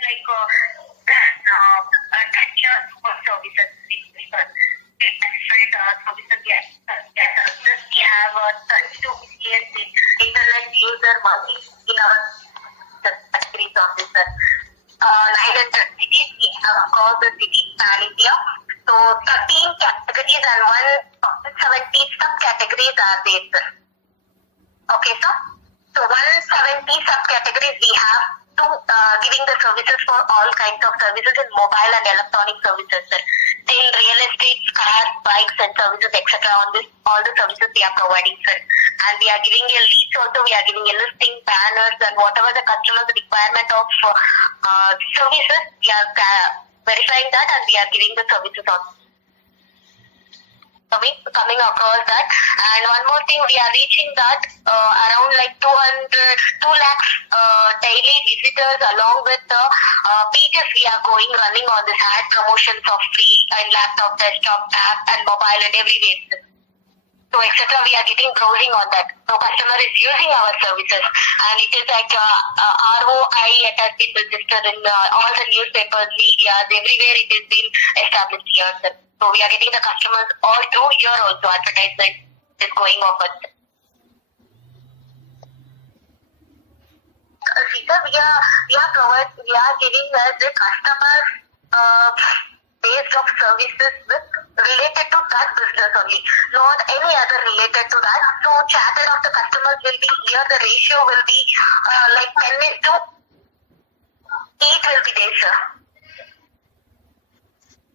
like 10 years for services. Different services we have 32 million internet user monthly in our categories of this. 900 cities we have across the cities pan India. So 13 categories and 170 subcategories are there, sir. Okay, sir. So 170 subcategories we have to giving the services for all kinds of services in mobile and electronic services, sir. In real estate, cars, bikes and services, etc. On this, all the services we are providing, sir. And we are giving a leads also, we are giving a listing, banners and whatever the customer's requirement of services, we are verifying that and we are giving the services also. Coming across that. And one more thing, we are reaching that around like 2 lakhs daily visitors, along with the pages we are running on this ad promotions of free and laptop, desktop, tab and mobile and everywhere. So etc. We are getting browsing on that. So customer is using our services and it is like ROI it has been registered in all the newspapers, media, everywhere it has been established here, sir. So we are getting the customers all through here also. Advertisement is going on. See, sir, we are giving us the customers based of services with related to that business only, not any other related to that. So chatted of the customers will be here. The ratio will be like 10:8 will be there, sir.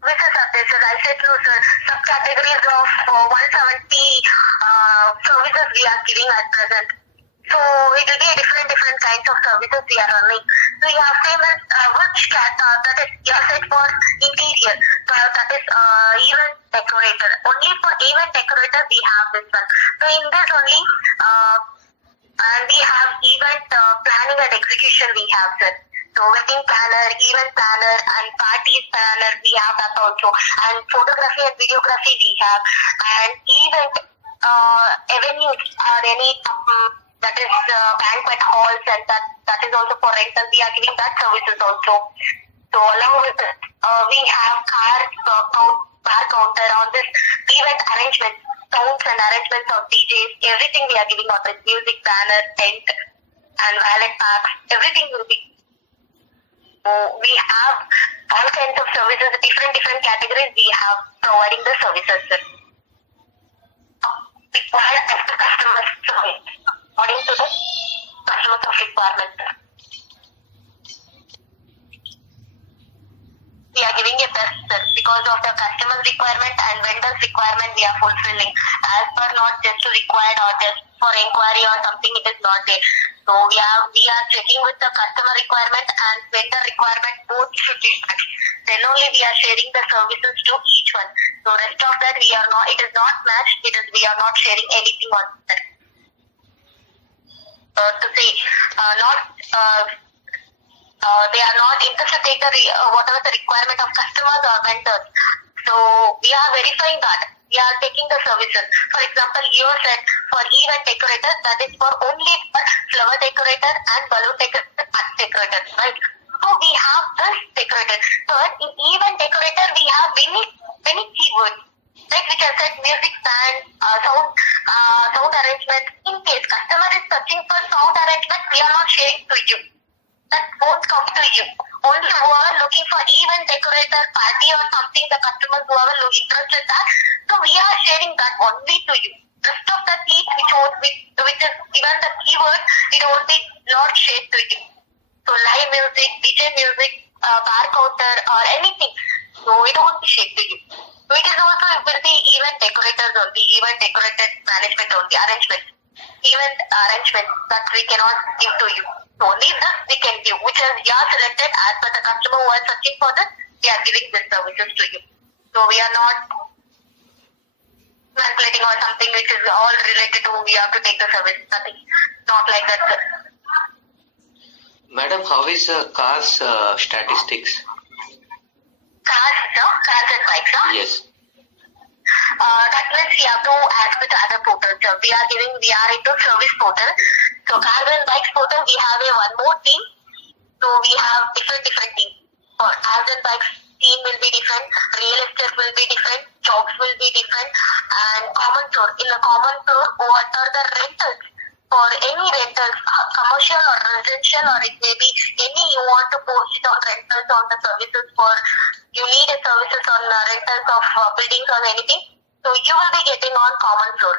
Which is this, as I said, no, sir, subcategories of 170 services we are giving at present. So it will be a different kinds of services we are running. So you have same as which that is you have said for interior. So that is event decorator. Only for event decorator we have this one. So in this only and we have event planning and execution we have, sir. So wedding planner, event planner and parties planner we have that also, and photography and videography we have, and event avenues or any that is banquet halls and that is also for rental. We are giving that services also. So along with it, we have bar counter on this event arrangement, sounds and arrangements of DJs, everything we are giving on this, music, banner, tent and valet parks, everything will be. So we have all kinds of services, different categories we have providing the services, sir. Required as the customer's choice, according to the customer's requirement, sir. We are giving a best, sir, because of the customer's requirement and vendor's requirement we are fulfilling. As per not just to required or just for inquiry or something, it is not there. So we are checking with the customer requirement and vendor requirement, both should be met. Then only we are sharing the services to each one. So rest of that we are not, it is not matched, we are not sharing anything on that. To say they are not interested to take whatever the requirement of customers or vendors. So we are verifying that. We are taking the services. For example, you said for event decorator, that is for only for flower decorator and balloon decorator, right? So we have this decorator. But in event decorator, we have many keywords, like which I said, music stand, sound arrangement. In case customer is searching for sound arrangement, we are not sharing to you. That won't come to you. Only whoever looking for event decorator, party or something, the customers whoever interested in that, so we are sharing that only to you. Rest of the leads which is given the keyword, it won't be not shared to you. So live music, DJ music, bar counter or anything, so it won't be shared to you. So it is also will be event decorators only, event decorated management only, arrangement, event arrangement that we cannot give to you. So only this we can give, which is you are selected as per the customer who is searching for this, we are giving these services to you. So we are not manipulating or something which is all related to we have to take the service, nothing. Not like that, sir. Madam, how is cars statistics? Cars, sir? Cars and bikes, sir? Yes. That means we have to ask with other portals, sir. We are into service portal. So cars and bikes portal, we have one more team. So So we have different teams. For as and bikes, team will be different, real estate will be different, jobs will be different, and common store. In a common store, what are the rentals? For any rentals, commercial or residential, or it may be any you want to post it on rentals on the services for you need a services on rentals of buildings or anything. So you will be getting on common store.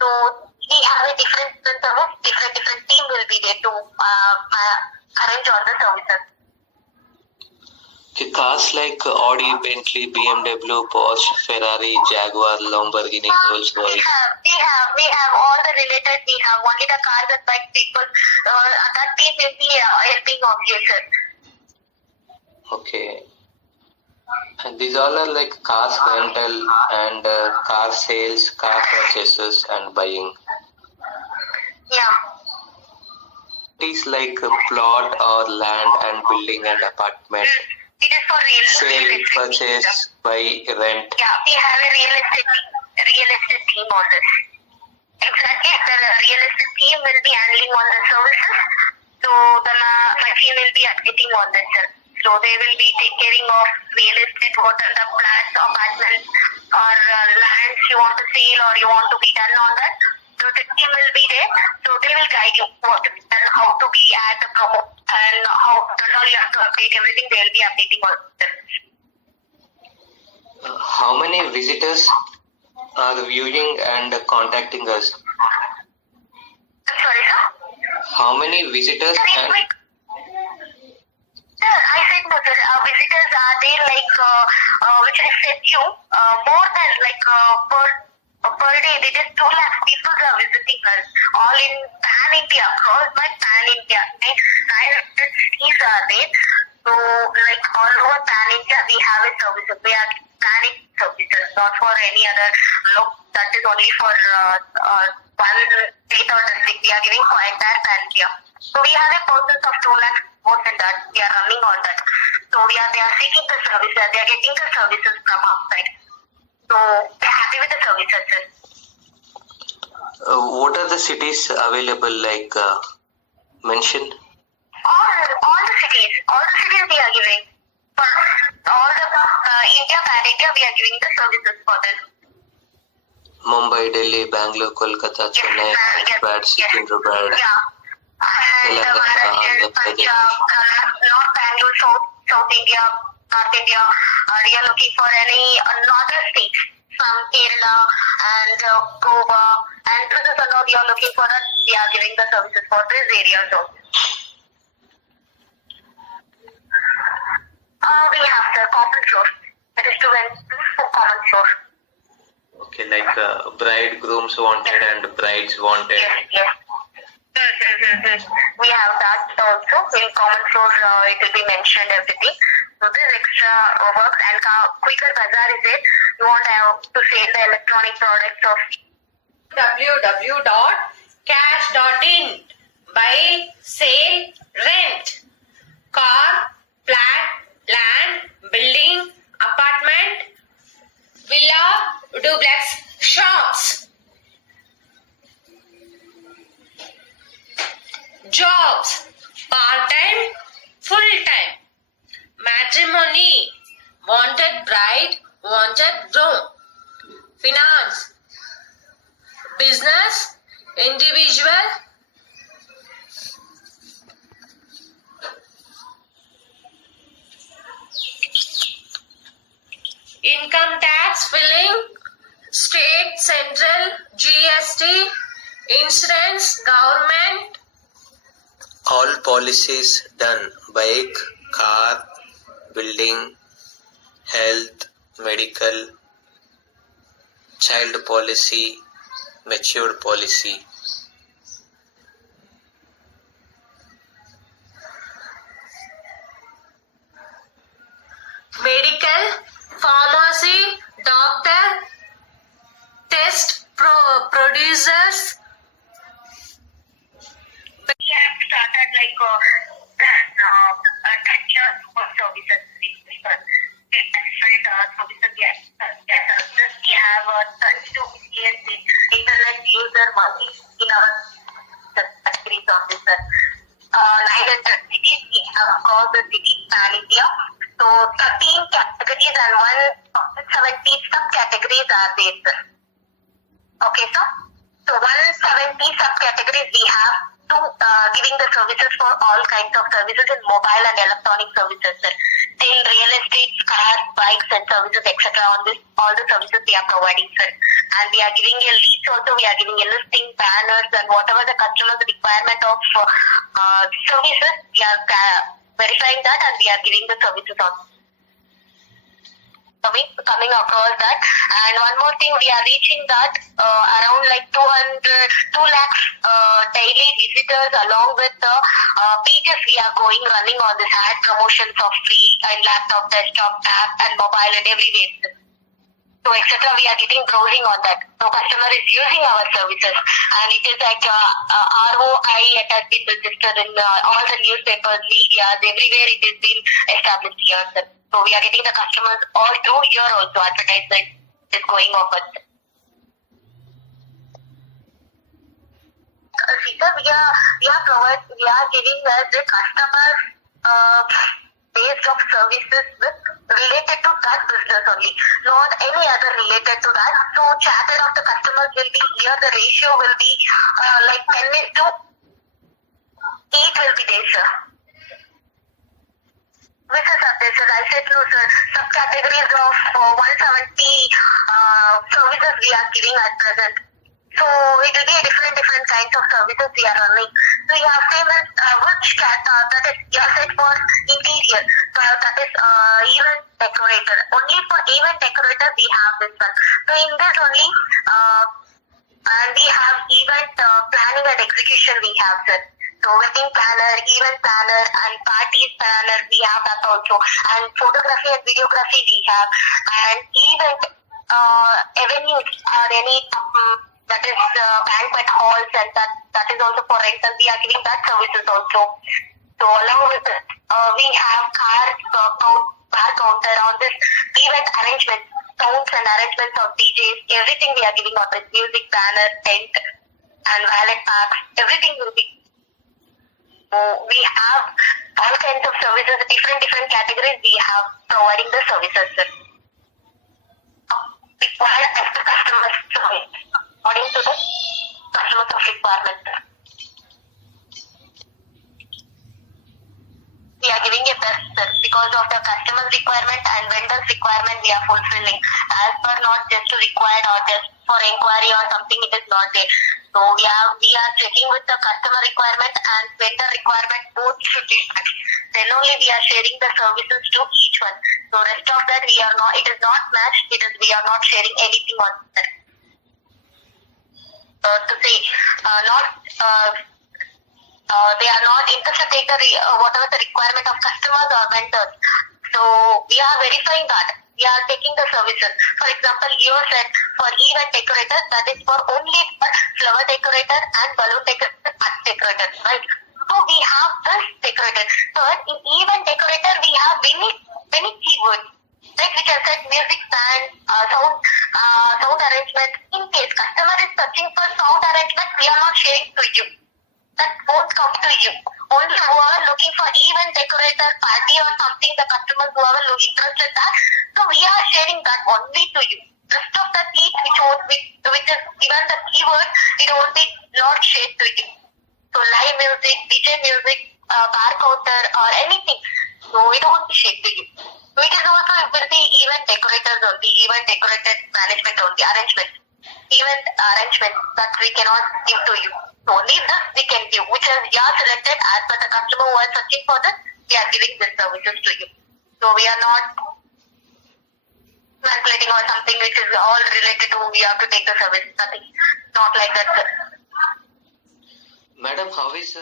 So we have a different service, different team will be there to arrange all the services. Okay, cars like Audi, Bentley, BMW, Porsche, Ferrari, Jaguar, Lamborghini, Rolls-Royce. We have all the related. We have only the cars and bike people. That team will be helping of you, sir. Okay. And these all are like cars rental and car sales, car purchases and buying. Yeah. It is like a plot or land and building and apartment. It is for real Sale, estate. purchase, buy, rent. Yeah, we have a real estate team on this. Exactly, the real estate team will be handling on the services. So my team will be updating on this, sir. So they will be taking care of real estate, what are the flats, apartments, or lands you want to sell or you want to be done on that. So the team will be there. So they will guide you what and how to be at the promo and how you have to update everything. They will be updating all this. How many visitors are viewing and contacting us? I'm sorry, sir? How many visitors and Sir, I said no, sir. Visitors are there like which I said you more than like per day. There is 2 lakh people are visiting us all in Pan India, across my Pan India. 900 cities are there. So like all over Pan India, we have a service. We are planning services, not for any other look. That is only for one state or district. We are giving for entire Pan India. So we have a process of 2 lakh more than that. We are running on that. So they are seeking the services. They are getting the services from outside. So they are happy with the services, sir. what are the cities available like mentioned? All the cities we are giving. For all the India, Pan India, we are giving the services for this. Mumbai, Delhi, Bangalore, Kolkata, Chennai, Hyderabad, Secunderabad. Yeah. And Maharashtra, Punjab, North Bangalore, South India, North India. We are looking for any northern states from Kerala and Goa. And this is what we are looking for. We are giving the services for this area also. We have the common floor. That is to rent for common floor. Okay, like bridegrooms wanted and brides wanted. Yes. We have that also. In common floor, it will be mentioned everything. So this extra works and quicker bazaar is it. You want to sell the electronic products of www.cash.in. Buy, sale, rent. Car, flat, land, building, apartment, villa, duplex, shops. Jobs, part-time, full-time. Matrimony, wanted bride, wanted groom. Finance, business, individual. Income tax filing, state, central, GST, insurance, government. All policies done: bike, car, building, health, medical, child policy, matured policy. Medical, pharmacy, doctor, test producers. we have started like 10 years of services. Services, yes. We have 32 years internet user money in our categories of this. 900 cities we have the city pan India. So 13 categories and 170 subcategories are there, sir. Okay, sir. So 170 subcategories we have to giving the services for all kinds of services in mobile and electronic services, sir. Till real estate, cars, bikes and services, etc. On this, all the services we are providing, sir. And we are giving a leads also, we are giving a listing, banners and whatever the customer's requirement of services, we are verifying that and we are giving the services on. Coming across that. And one more thing, we are reaching that around like 2 lakhs daily visitors, along with the pages we are running on this ad promotions of free and laptop, desktop, tab and mobile and everywhere. So etc. We are getting browsing on that. So customer is using our services and it is like ROI, it has been registered in all the newspapers, media, everywhere it has been established here, sir. So we are getting the customers all through here also, advertisement is going on. See, sir, we are giving the customers based of services with related to that business only, not any other related to that. So chatted of the customers will be here, the ratio will be like 10:8 will be there, sir. Which is sir, I said no, sir. Subcategories of 170 services we are giving at present. So it will be a different kinds of services we are running. So you have payments, which that is you have said for interior, that is event decorator. Only for event decorator we have this one. So in this only, and we have event planning and execution we have, sir. So wedding planner, event planner and parties planner we have that also, and photography and videography we have, and event avenues or any that is banquet halls and that is also for rental. We are giving that services also. So along with it, we have bar counter on this event arrangement, sounds and arrangements of DJs, everything we are giving on this, music, banner, tent and valet parks, everything will be. We have all kinds of services, different categories we have providing the services, sir. Required as the customer's choice, according to the customer's requirement. We are giving a best, sir, because of the customer's requirement and vendor's requirement we are fulfilling. As per not just to required or just for inquiry or something, it is not there. So we are checking with the customer requirement and vendor requirement, both should be matched. Then only we are sharing the services to each one. So rest of that we are not, it is not matched, we are not sharing anything on that. To say they are not interested to take the whatever the requirement of customers or vendors. So we are verifying that. We are taking the services. For example, you said for event decorator, that is for only for flower decorator and balloon decorator, right? So we have this decorator. But in event decorator, we have many keywords, right? Which I said music band, sound arrangement. In case customer is searching for sound arrangement, we are not sharing to you. That won't come to you. Only whoever looking for event decorator, party or something, the customers whoever interested in that, so we are sharing that only to you. Rest of the key which is given the keyword, it won't be not shared to you. So live music, DJ music, bar counter or anything, so it won't be shared to you. So it is also will be event decorators only, event decorated management only, arrangement, event arrangement that we cannot give to you. So only this we can give, which is you are selected as per the customer who is searching for this, we are giving this services to you. So we are not manipulating or something which is all related to we have to take the service, nothing. Not like that, sir. Madam, how is